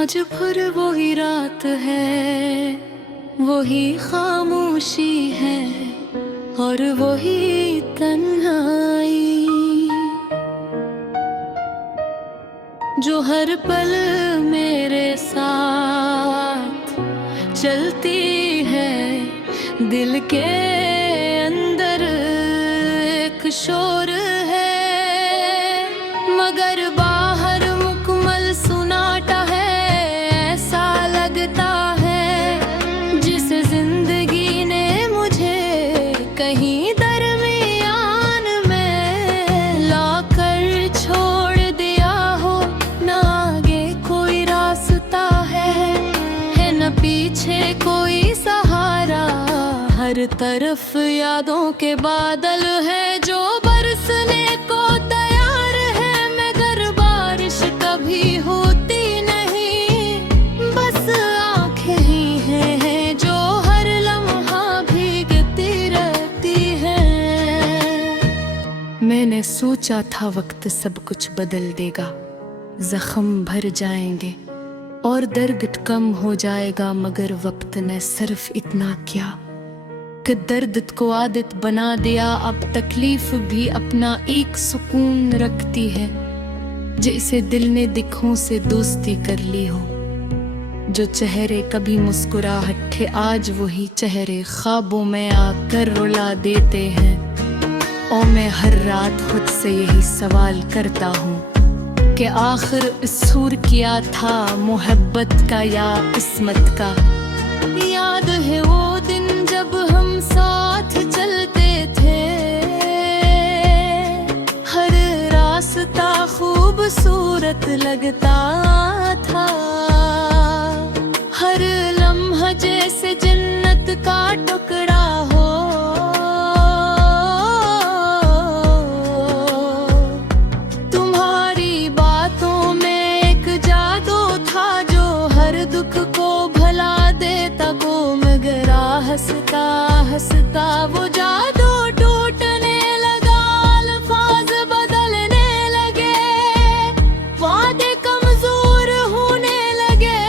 आज फिर वही रात है, वही खामोशी है और वही तन्हाई जो हर पल मेरे साथ चलती है। दिल के अंदर एक शोर है, मगर बाहर मुकम्मल सुनाटा है। ऐसा लगता है जिस जिंदगी ने मुझे कहीं दरमियान में लाकर छोड़ दिया हो। न आगे कोई रास्ता है न पीछे कोई सहारा। हर तरफ यादों के बादल है जो बरसने को तैयार है, मगर बारिश कभी होती नहीं। बस आंखें ही हैं जो हर लम्हा भीगती रहती हैं। मैंने सोचा था वक्त सब कुछ बदल देगा, जख्म भर जाएंगे और दर्द कम हो जाएगा, मगर वक्त ने सिर्फ इतना किया कि दर्द को आदत बना दिया। अब तकलीफ भी अपना एक सुकून रखती है, जैसे दिल ने दिखों से दोस्ती कर ली हो। जो चेहरे कभी मुस्कुराहट थे, आज वही चेहरे ख्वाबों में आकर रुला देते हैं। और मैं हर रात खुद से यही सवाल करता हूँ कि आखिर इसूर किया था मोहब्बत का या किस्मत का। याद है वो दिन जब हम साथ चलते थे, हर रास्ता खूबसूरत लगता था। हर लम्हा जैसे जन्नत का टुकड़ा हो। तुम्हारी बातों में एक जादू था जो हर दुख को भुला देता को, मगर हंसता हंसता वो जादू टूटने लगा। अल्फाज बदलने लगे, वादे कमजोर होने लगे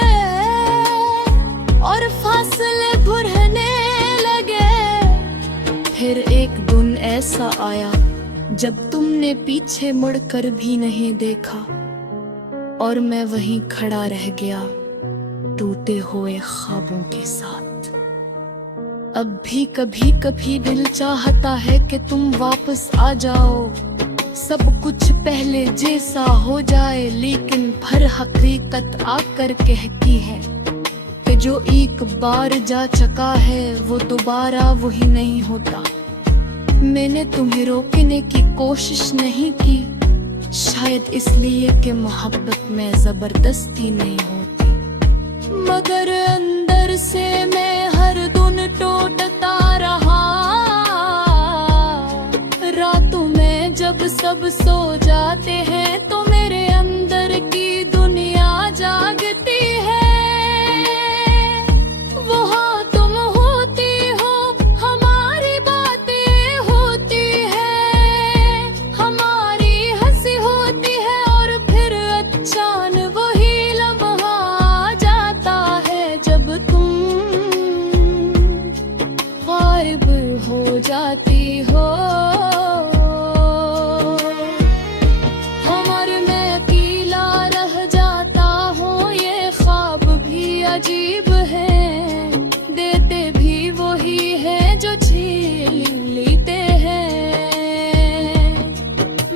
और फासले बढ़ने लगे। फिर एक दिन ऐसा आया जब तुमने पीछे मुड़कर भी नहीं देखा और मैं वहीं खड़ा रह गया टूटे हुए ख्वाबों के साथ। अब भी कभी कभी दिल चाहता है कि तुम वापस आ जाओ, सब कुछ पहले जैसा हो जाए, लेकिन फिर हकीकत आकर कहती है कि जो एक बार जा चुका है वो दोबारा वही नहीं होता। मैंने तुम्हें रोकने की कोशिश नहीं की, शायद इसलिए कि मोहब्बत में जबरदस्ती नहीं होती, मगर अंदर से मैं हर दिन टूटता रहा। रातों में जब सब सो जाते हैं तो मेरे अंदर की दुनिया जागती है। वहाँ तुम होती हो, हमारी बातें होती है, हमारी हंसी होती है और फिर अचानक वही लम्हा आ जाता है जब तुम गायब हो जाती हो। हमारे मैं अकेला रह जाता हूँ, ये ख्वाब भी अजीब है, देते भी वही है जो छीन लेते हैं।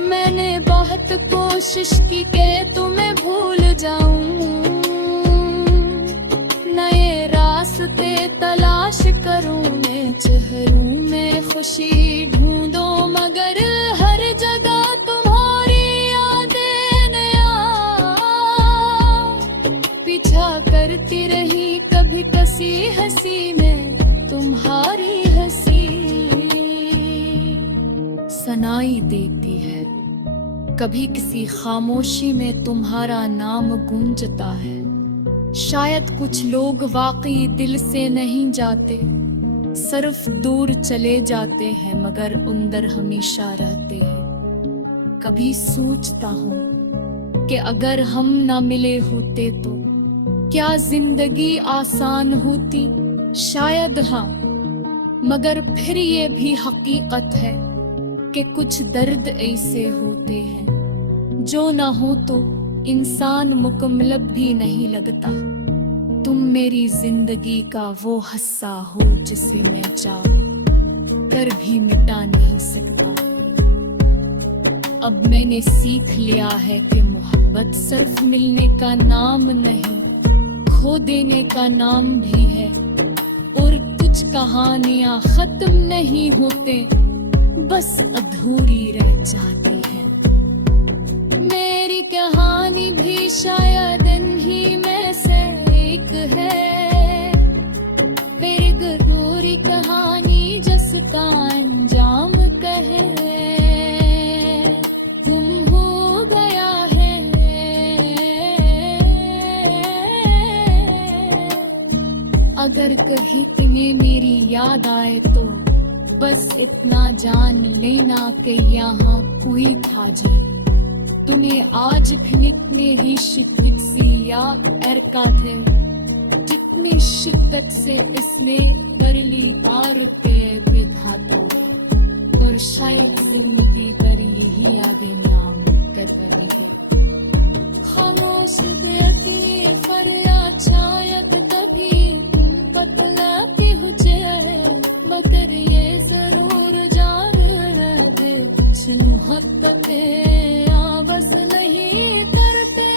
मैंने बहुत कोशिश की कि तुम्हें भूल जाऊं, नए रास्ते तलाश करूं, मैं चेहरों में खुशी ढूंढूं, मगर हर जगह तुम्हारी यादें नया पीछा करती रही। कभी कसी हंसी में तुम्हारी हंसी सुनाई देती है, कभी किसी खामोशी में तुम्हारा नाम गूंजता है। शायद कुछ लोग वाकई दिल से नहीं जाते, सिर्फ दूर चले जाते हैं, मगर अंदर हमेशा रहते हैं। कभी सोचता हूँ कि अगर हम ना मिले होते तो क्या जिंदगी आसान होती? शायद हाँ, मगर फिर ये भी हकीकत है कि कुछ दर्द ऐसे होते हैं जो ना हो तो इंसान मुकम्मल भी नहीं लगता। तुम मेरी जिंदगी का वो हिस्सा हो जिसे मैं चाह कर भी मिटा नहीं सकता। अब मैंने सीख लिया है कि मोहब्बत सिर्फ मिलने का नाम नहीं, खो देने का नाम भी है। और कुछ कहानियां खत्म नहीं होते, बस अधूरी रह जाती है। मेरी कहानी भी शायद इन्हीं में से एक है, मेरी गरूरी कहानी जिसका अंजाम कहे गुम हो गया है। अगर कभी तुम्हें मेरी याद आए तो बस इतना जान लेना कि यहाँ कोई था जी तुम्हें आज भी इतने ही शिद्दत से याद का थे जितनी शिद्दत से इसने कर ली पार पे विधाता। और शायद जिंदगी पर यही यादें नाम कर रही है। खामोश रहती फरियाद शायद कभी तुम बतला के हो जाए, मगर ये जरूर जान दे कुछ मुहब्बतें बस नहीं करते।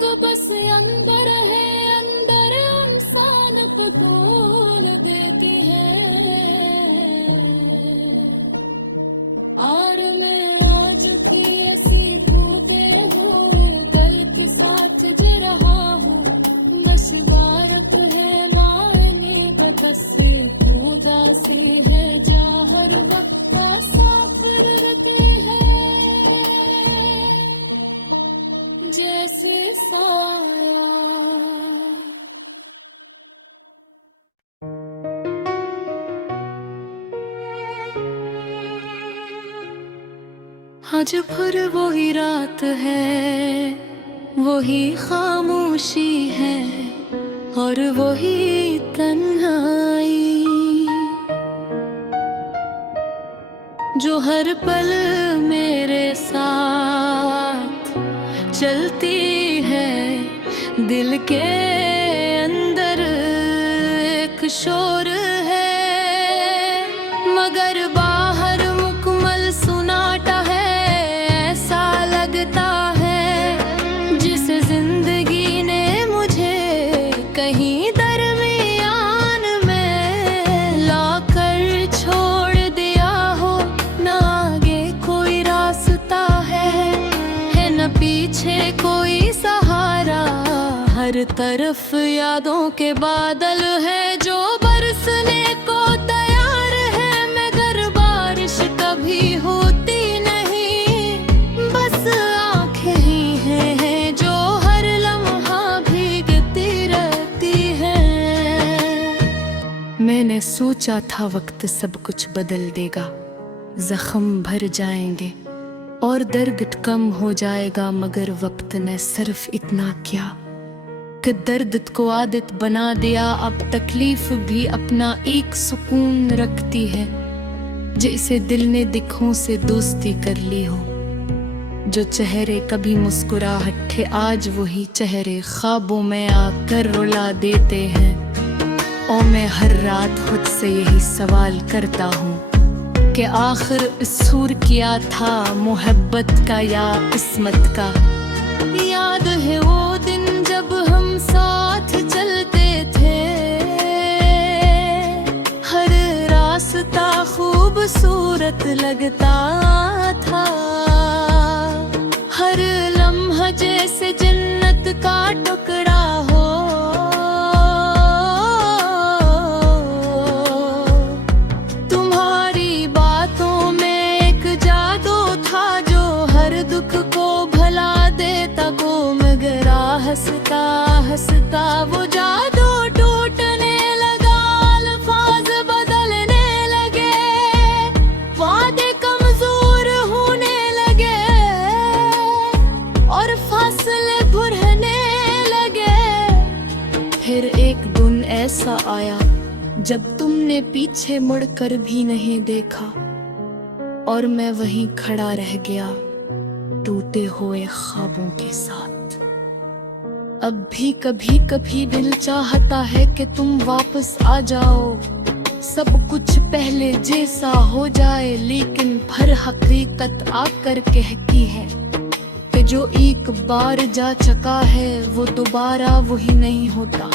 जो बस अंदर है अंदर इंसान को तोल देती है। और मैं आज भी ऐसी टूटे हुए दिल के साथ जी रहा हूँ। नशबारत है मायने बस खुदा से है जा हर वक्त का साफिर रहते हैं जैसे साया। आज फिर वही रात है, वही खामोशी है और वही तन्हाई जो हर पल मेरे साथ चलती है। दिल के अंदर एक शोर है, मगर बाहर मुकम्मल सुनाटा है। ऐसा लगता है जिस जिंदगी ने मुझे कहीं दरमियान में लाकर छोड़ दिया हो। न आगे कोई रास्ता है न पीछे कोई सहारा। हर तरफ यादों के बादल है जो बरसने को तैयार है, मगर बारिश कभी होती नहीं। बस आंखें ही हैं जो हर लम्हा भीगती रहती हैं। मैंने सोचा था वक्त सब कुछ बदल देगा, जख्म भर जाएंगे और दर्द कम हो जाएगा, मगर वक्त ने सिर्फ इतना किया कि दर्द को आदत बना दिया। अब तकलीफ भी अपना एक सुकून रखती है, जैसे दिल ने दिखों से दोस्ती कर ली हो। जो चेहरे कभी मुस्कुराहट थे आज वही चेहरे ख्वाबों में आकर रुला देते हैं। और मैं हर रात खुद से यही सवाल करता हूँ कि आखिर इसूर किया था मोहब्बत का या किस्मत का। याद है वो दिन जब हम साथ चलते थे, हर रास्ता खूबसूरत लगता था। हर लम्हा जैसे जन्नत का टुकड़ा हो। तुम्हारी बातों में एक जादू था जो हर दुख को भुला देता को, मगर हंसता हंसता वो जादू टूटने लगा। अल्फाज बदलने लगे, वादे कमजोर होने लगे और फासले बढ़ने जब तुमने पीछे मुड़कर भी नहीं देखा और मैं वहीं खड़ा रह गया टूटे हुए ख्वाबों के साथ। अब भी कभी कभी दिल चाहता है कि तुम वापस आ जाओ, सब कुछ पहले जैसा हो जाए, लेकिन भर हकीकत आकर कहती है कि जो एक बार जा चुका है वो दोबारा वही नहीं होता।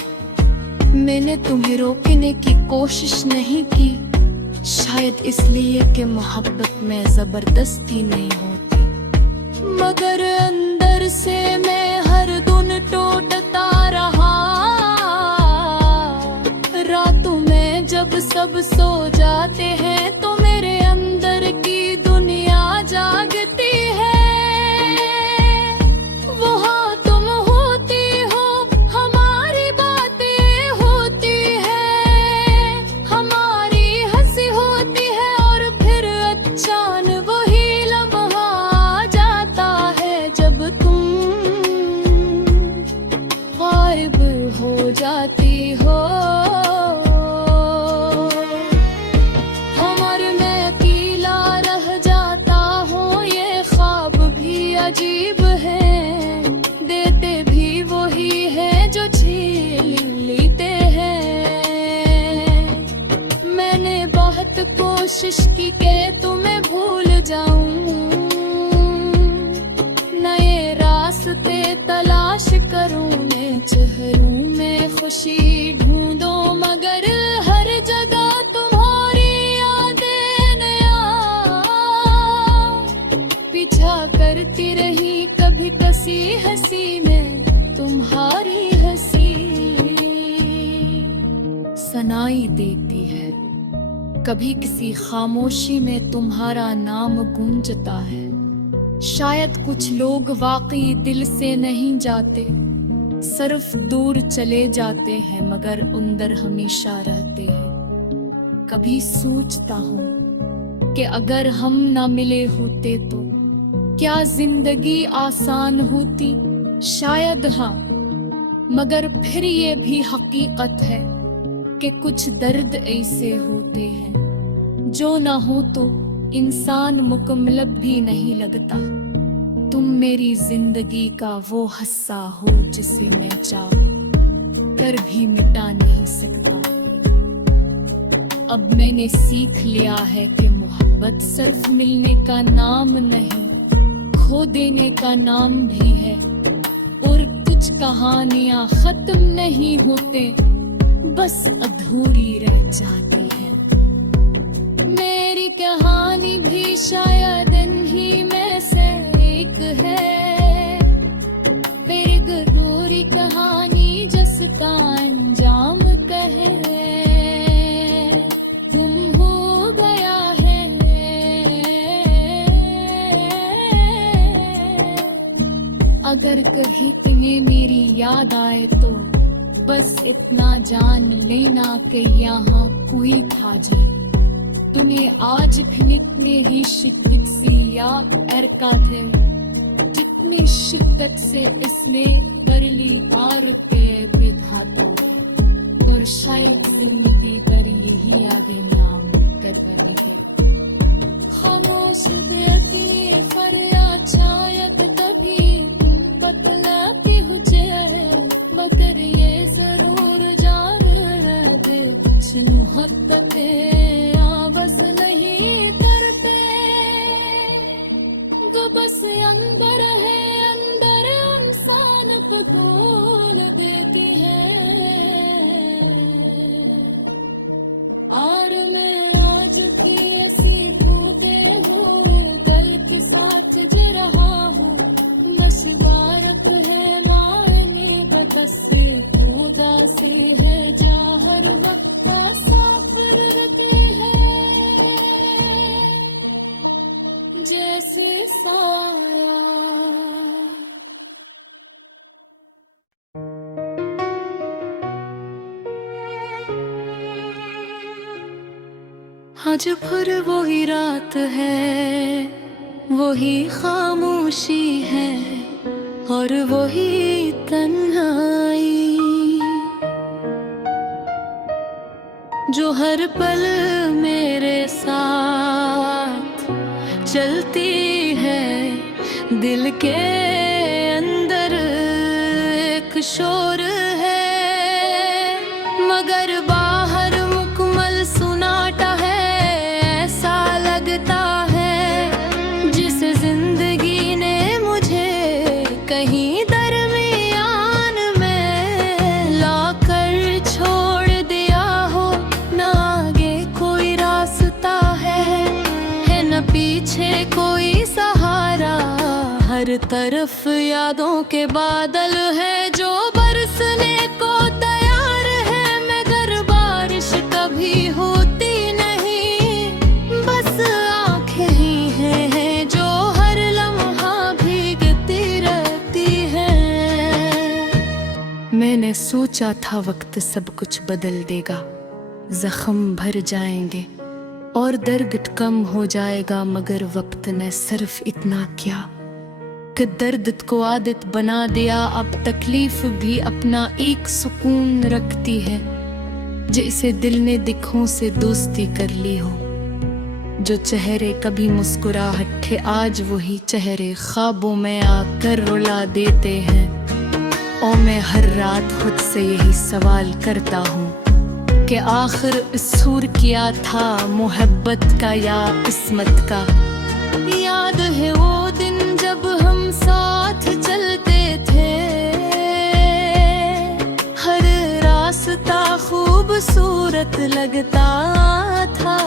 मैंने तुम्हें रोकने की कोशिश नहीं की, शायद इसलिए कि मोहब्बत में जबरदस्ती नहीं होती, मगर अंदर से मैं हर दिन टूटता रहा। रातों में जब सब सो जाते हैं तो मेरे अंदर की दुनिया जागती है। वहाँ तुम होती हो, हमारी बातें होती है, हमारी हंसी होती है, और फिर अचानक वही लम्हा आ जाता है जब तुम गायब हो जाती हो। अजीब है, देते भी वही है जो छीन लेते हैं। मैंने बहुत कोशिश की कि तुम्हें भूल जाऊं, नए रास्ते तलाश करूं, नए चेहरों में खुशी ढूंढूं, मगर हर जगह तुम्हारी यादें नया पीछा करती रही। कभी कसी हंसी में तुम्हारी हंसी सुनाई देती है, कभी किसी खामोशी में तुम्हारा नाम गूंजता है। शायद कुछ लोग वाकई दिल से नहीं जाते, सिर्फ दूर चले जाते हैं, मगर अंदर हमेशा रहते हैं। कभी सोचता हूँ कि अगर हम ना मिले होते तो क्या जिंदगी आसान होती? शायद हाँ, मगर फिर ये भी हकीकत है कि कुछ दर्द ऐसे होते हैं जो ना हो तो इंसान मुकम्मल भी नहीं लगता। तुम मेरी जिंदगी का वो हिस्सा हो जिसे मैं चाह कर भी मिटा नहीं सकता। अब मैंने सीख लिया है कि मोहब्बत सिर्फ मिलने का नाम नहीं, खो देने का नाम भी है, और कुछ कहानियां खत्म नहीं होते, बस अधूरी रह जाती है। मेरी कहानी भी शायद इन्हीं में से एक है, मेरी गरूरी कहानी जिसका अंजाम कहे गुम हो गया है। अगर कभी तुम्हें मेरी याद आए तो बस इतना जान लेना कि यहाँ कोई था जी। तुम्हें आज भी इतने ही शिद्दत से याद अरका थे, जितनी शिद्दत से इसने बरली बार पे विधाता, और शायद जिंदगी पर यही यादें नाम कर रही है। खामोश रहती फरियाद शायद तभी बतला के हो जाए, मगर ये जरूर जान दे कुछ मुहब्बतें बस नहीं करते, जो बस अंदर है, अंदर इंसान को खोल देती है। और मैं आज की ऐसी टूटे हुए दिल के साथ जी रहा हूँ, नशबारक है मायने बदस खुदा से है, जा हर वक्त का साफिर रहते हैं जैसे साया। आज फिर वही रात है, वही खामोशी है, और वही तन्हाई। जो हर पल मेरे साथ चलती है। दिल के अंदर एक शोर है, मगर बाहर मुकम्मल सुनाटा है। ऐसा लगता है जिस जिंदगी ने मुझे कहीं दरमियान में लाकर छोड़ दिया हो। न आगे कोई रास्ता है न पीछे कोई सहारा। हर तरफ यादों के बादल है जो बरसने को तैयार है, मगर बारिश कभी होती नहीं। बस आंखें ही हैं जो हर लम्हा भीगती रहती हैं। मैंने सोचा था वक्त सब कुछ बदल देगा, जख्म भर जाएंगे और दर्द कम हो जाएगा, मगर वक्त ने सिर्फ इतना किया कि दर्द को आदत बना दिया। अब तकलीफ भी अपना एक सुकून रखती है, जैसे दिल ने दिखों से दोस्ती कर ली हो। जो चेहरे कभी मुस्कुराहट थे, आज वही चेहरे ख्वाबों में आकर रुला देते हैं। और मैं हर रात खुद से यही सवाल करता हूँ कि आखिर इसूर किया था मोहब्बत का या किस्मत का। याद है वो दिन जब हम साथ चलते थे, हर रास्ता खूबसूरत लगता था।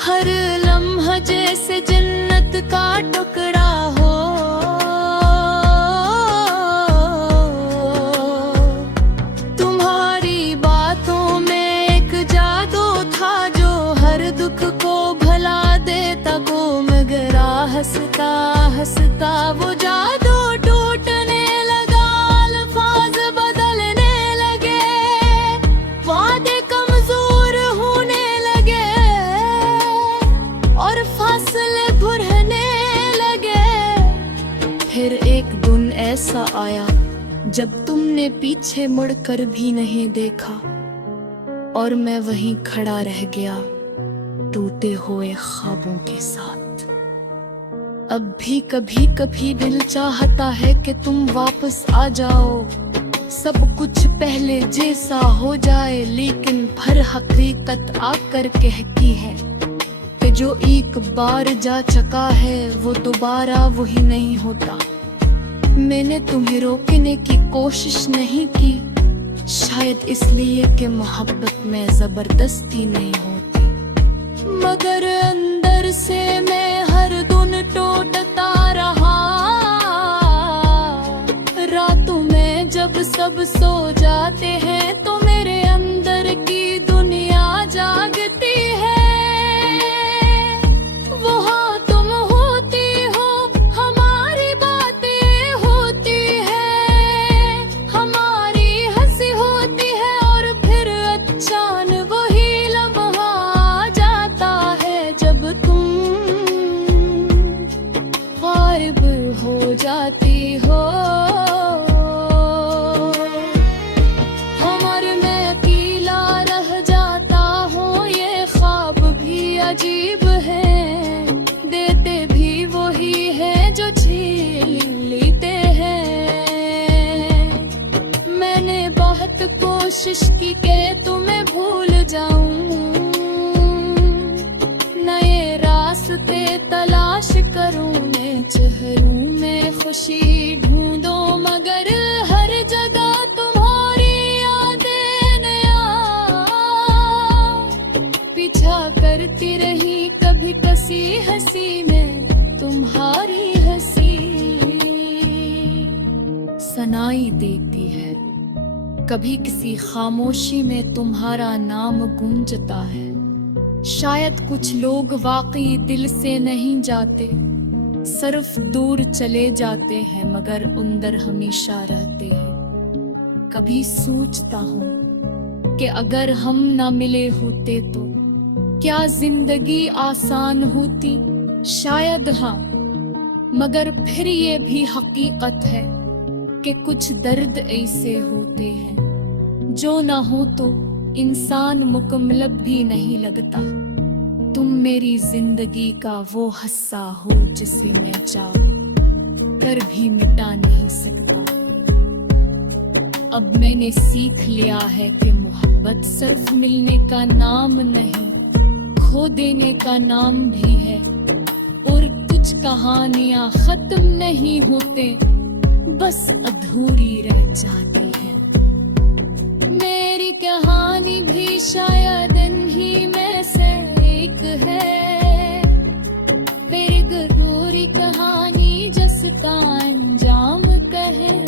हर लम्हा जैसे जन्नत का टुकड़ा हो। तुम्हारी बातों में एक जादू था जो हर दुख को भुला देता को। मगर हंसता हंसता वो जादू टूटने लगा, अल्फाज बदलने लगे, वादे कमजोर होने लगे और फासले बढ़ने लगे। फिर एक दिन ऐसा आया जब तुमने पीछे मुड़कर भी नहीं देखा, और मैं वहीं खड़ा रह गया टूटे हुए ख्वाबों के साथ। अब भी कभी कभी दिल चाहता है कि तुम वापस आ जाओ, सब कुछ पहले जैसा हो जाए, लेकिन भर हकीकत आकर कहती है कि जो एक बार जा चुका है वो दोबारा वही नहीं होता। मैंने तुम्हें रोकने की कोशिश नहीं की, शायद इसलिए कि मोहब्बत में जबरदस्ती नहीं होती, मगर अंदर से मैं हर दिन टूटता रहा। रातों में जब सब सो जाते हैं तो मेरे अंदर की दुनिया जागती है। वहाँ तुम होती हो, हमारी बातें होती है, हमारी हंसी होती है, और फिर अचानक वही लम्हा आ जाता है जब तुम गायब हो जाती हो। अजीब है, देते भी वही है जो छीन लेते हैं। मैंने बहुत कोशिश की कि तुम्हें भूल जाऊं, नए रास्ते तलाश करूं, नए चेहरों में खुशी ढूंढूं, मगर हर जगह तुम्हारी यादें नया पीछा करती रही। कभी कसी हंसी में तुम्हारी हंसी सुनाई देती है, कभी किसी खामोशी में तुम्हारा नाम गूंजता है। शायद कुछ लोग वाकई दिल से नहीं जाते, सिर्फ दूर चले जाते हैं, मगर अंदर हमेशा रहते हैं। कभी सोचता हूँ कि अगर हम ना मिले होते तो क्या जिंदगी आसान होती? शायद हाँ, मगर फिर ये भी हकीकत है कि कुछ दर्द ऐसे होते हैं जो ना हो तो इंसान मुकम्मल भी नहीं लगता। तुम मेरी जिंदगी का वो हिस्सा हो जिसे मैं चाह कर भी मिटा नहीं सकता। अब मैंने सीख लिया है कि मोहब्बत सिर्फ मिलने का नाम नहीं, खो देने का नाम भी है। और कुछ कहानियां खत्म नहीं होते, बस अधूरी रह जाती है। मेरी कहानी भी शायद इन्हीं में से एक है, मेरी अधूरी कहानी जिसका अंजाम कहे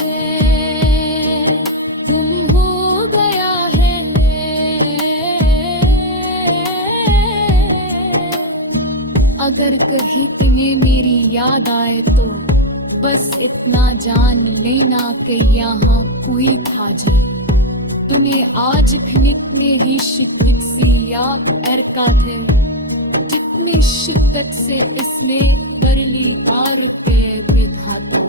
गुम हो गया है। अगर कहीं तुम्हें मेरी याद आए तो बस इतना जान लेना कि यहाँ कोई था जी। तुम्हें आज भी इतने ही शिद्दत से याद करता थे जितनी शिद्दत से इसने बरली आर पे बिठा दो।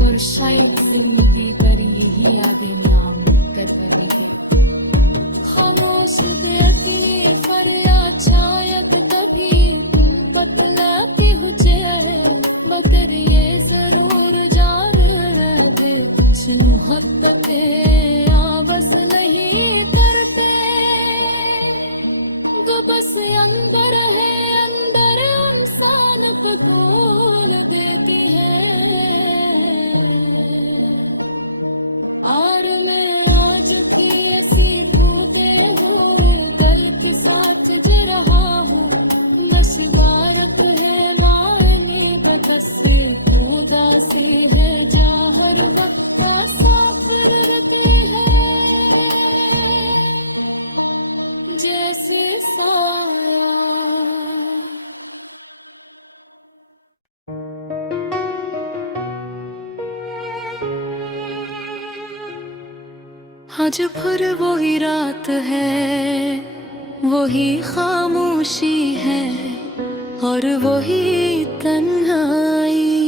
और शायद जिंदगी पर यही यादें नाम कर रही है। खामोश देखिए फरियाद शायद कभी तुम बतलाते हो जाए, मगर ये जरूर जान रहते कुछ मोहब्बतें बस नहीं करते। जो बस अंदर है, अंदर इंसान को खोल देती है। और मैं आज की ऐसी टूटे हुए दिल के साथ जी रहा हूँ। मशवारत है मायने बस खुदा से है जा हर वक्त का साफर रहते हैं जैसे साया। आज फिर वही रात है, वही खामोशी है और वही तन्हाई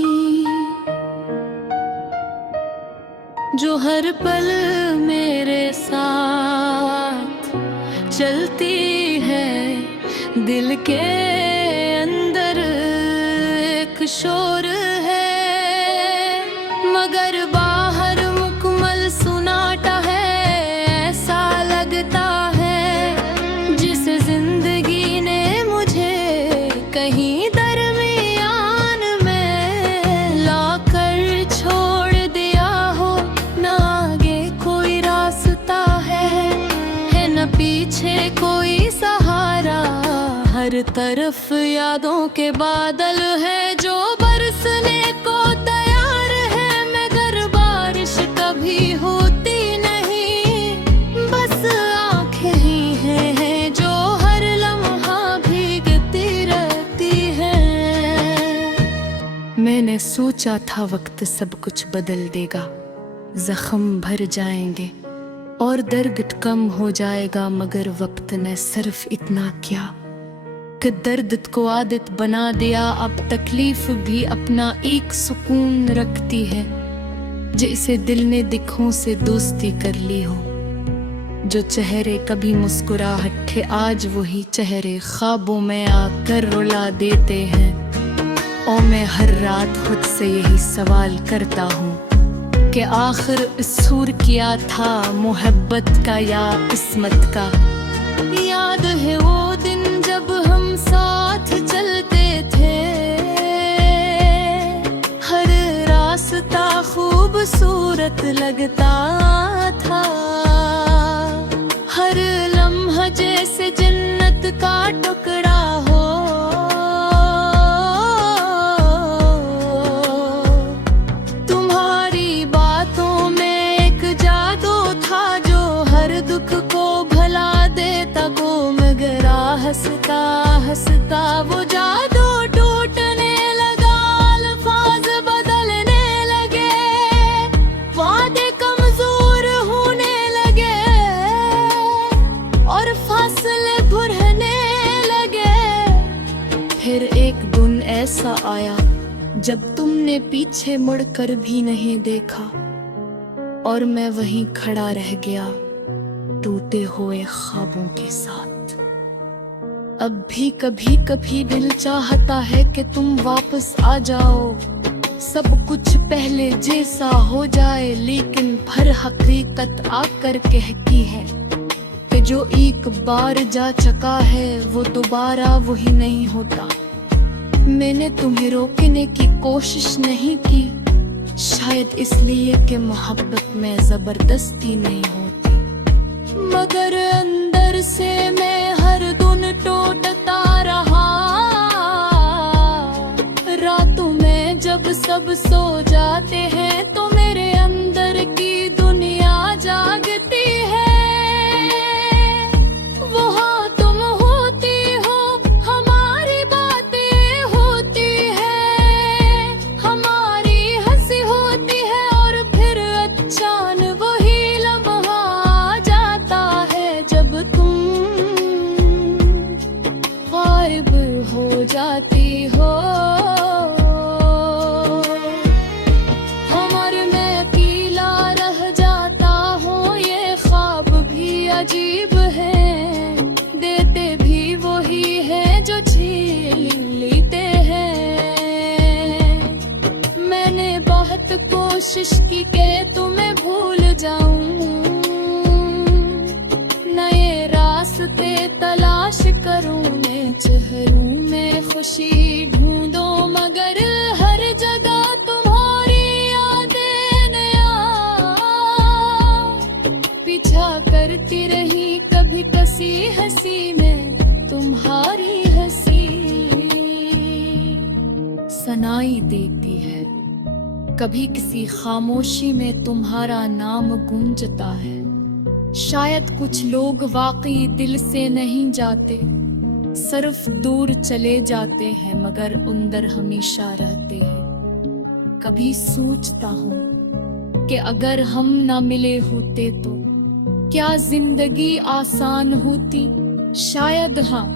जो हर पल मेरे साथ चलती है। दिल के अंदर एक शोर है, मगर बाहर मुकम्मल सुनाटा है। ऐसा लगता है जिस जिंदगी ने मुझे कहीं दरमियान में लाकर छोड़ दिया हो। ना आगे कोई रास्ता है न पीछे कोई सहारा। हर तरफ यादों के बादल है जो बरसने को तैयार है, मगर बारिश कभी होती नहीं। बस आंखें ही हैं जो हर लम्हा भीगती रहती हैं। मैंने सोचा था वक्त सब कुछ बदल देगा, जख्म भर जाएंगे और दर्द कम हो जाएगा, मगर वक्त ने सिर्फ इतना किया कि दर्द को आदत बना दिया। अब तकलीफ भी अपना एक सुकून रखती है, जैसे दिल ने दिखों से दोस्ती कर ली हो। जो चेहरे कभी मुस्कुराहट थे आज वही चेहरे ख्वाबों में आकर रुला देते हैं। और मैं हर रात खुद से यही सवाल करता हूँ कि आखिर इसूर किया था मोहब्बत का या किस्मत का। याद है वो दिन जब हम साथ चलते थे, हर रास्ता खूबसूरत लगता था। हर लम्हा जैसे जन्नत का टुकड़ा हो। तुम्हारी बातों में एक जादू था जो हर दुख को भुला देता को, मगर हंसता हंसता वो जादू टूटने लगा। अल्फाज बदलने लगे, वादे कमजोर होने लगे और फासले बढ़ने लगे। फिर एक दिन ऐसा आया जब तुमने पीछे मुड़कर भी नहीं देखा और मैं वहीं खड़ा रह गया। टूटे हुए ख्वाबों के साथ। अब भी कभी कभी दिल चाहता है कि तुम वापस आ जाओ, सब कुछ पहले जैसा हो जाए, लेकिन फिर हकीकत आकर कहती है कि जो एक बार जा चुका है वो दोबारा वही नहीं होता। मैंने तुम्हें रोकने की कोशिश नहीं की, शायद इसलिए कि मोहब्बत में जबरदस्ती नहीं होती, मगर अंदर से मैं हर दिन टूटता रहा। रातों में जब सब सो जाते हैं तो मेरे अंदर की दुनिया जागती है। वहाँ तुम होती हो, हमारी बातें होती है, हमारी हंसी होती है, और फिर अचानक वही लम्हा आ जाता है जब तुम गायब हो जाती हो। अजीब है, देते भी वही है जो छीन लेते हैं। मैंने बहुत कोशिश की कि तुम्हें भूल जाऊं, नए रास्ते तलाश करूं, नए चेहरों में खुशी ढूंढूं, मगर हर जगह तुम्हारी यादें नया पीछा करती रही। कभी कसी हंसी में तुम्हारी हंसी सुनाई देती है, कभी किसी खामोशी में तुम्हारा नाम गूंजता है। शायद कुछ लोग वाकई दिल से नहीं जाते, सिर्फ दूर चले जाते हैं, मगर अंदर हमेशा रहते हैं। कभी सोचता हूँ कि अगर हम ना मिले होते तो क्या जिंदगी आसान होती? शायद हाँ,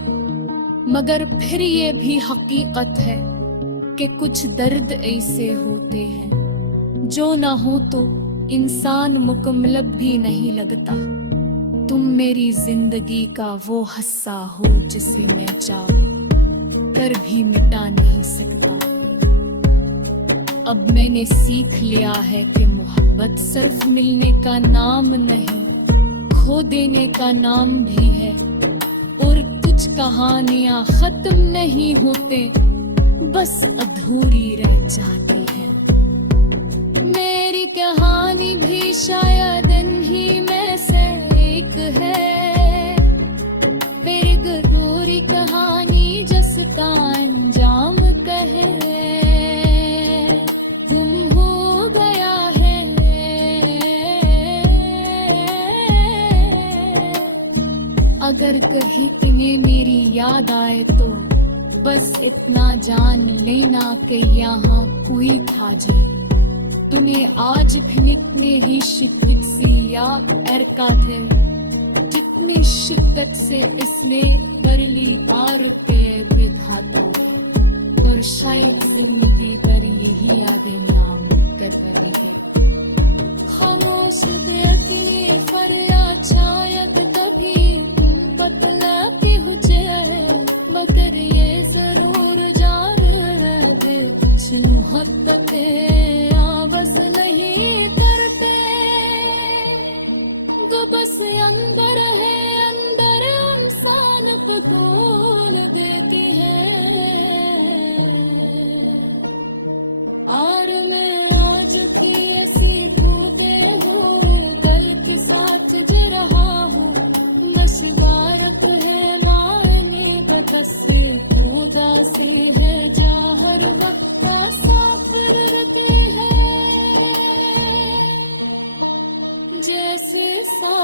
मगर फिर ये भी हकीकत है कि कुछ दर्द ऐसे होते हैं जो ना हो तो इंसान मुकम्मल भी नहीं लगता। तुम मेरी जिंदगी का वो हिस्सा हो जिसे मैं चाह कर भी मिटा नहीं सकता। अब मैंने सीख लिया है कि मोहब्बत सिर्फ मिलने का नाम नहीं, खो देने का नाम भी है, और कुछ कहानियां खत्म नहीं होते, बस अधूरी रह जाती है। मेरी कहानी भी शायद इन्हीं में से एक है, मेरी अधूरी कहानी जिसका अंजाम कहे गुम हो गया है। अगर कहीं तुम्हें मेरी याद आए तो बस इतना जान लेना कि यहाँ कोई था जो तुम्हें आज भी इतने ही शिद्दत से याद थे, जितनी शिद्दत से इसने बरली बार पे बिठाता, और शायद जिंदगी पर यही यादें नाम कर रही है। खामोश बेअकीनी फरियाद शायद कभी बतला के हुए, मगर ये जरूर जान दे कुछ मोहब्बतें आवाज़ नहीं करते, जो बस अंदर है, अंदर इंसान को तोल देती है। और मैं आज भी ऐसी टूटे हुए दिल के साथ जी रहा हूँ, मशवारत है मायने बदस उदासी है, जहाँ हर वक्त साफर रहते हैं जैसे सा